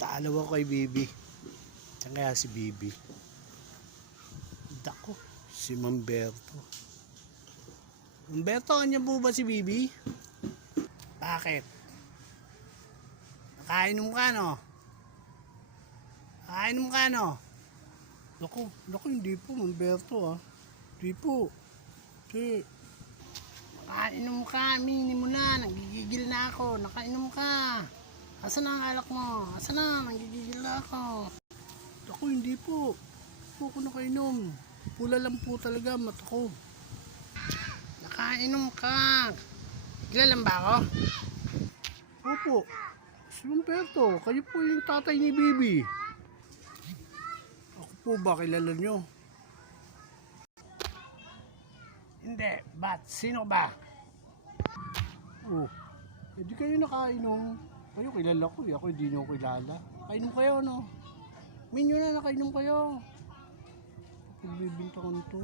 Talo ako kay Bibi. Saan kaya si Bibi? Dako, si Mamberto. Mamberto, kanya po ba si Bibi? Bakit? Nakainom ka, no? Nakainom ka, no? Naku, hindi po, Mamberto, ah. Hindi po. Hindi. Nakainom ka, aminin mo na. Nagigigil na ako. Nakainom ka. Asan na ang alak mo? Asan na? Nagigigil na ako. Naku, hindi po. Hindi po ako nakainom. Pula lang po talaga mata ko. Nakainom ka. Kilalan ba ako? Opo. Si Humberto, kayo po yung tatay ni Bibi. Ako po ba kilala nyo? Hindi. Ba't? Sino ba? Oh, hindi kayo nakainom. Kayo kilala ko eh. Ako hindi nyo kilala. Kainom kayo, no? Minyo na nakainom kayo. Pagbibintangan to.